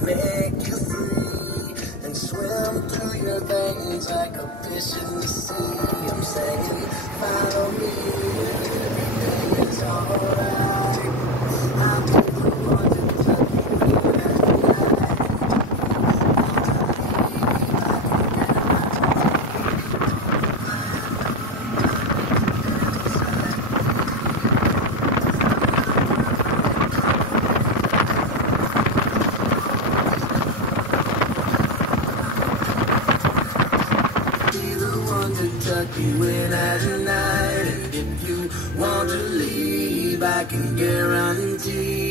make you free and swim through your veins like a fish in the sea. I'm saying, follow me, everything is alright. I'll be the one to tell you at tuck you in at night, and if you want to leave, I can guarantee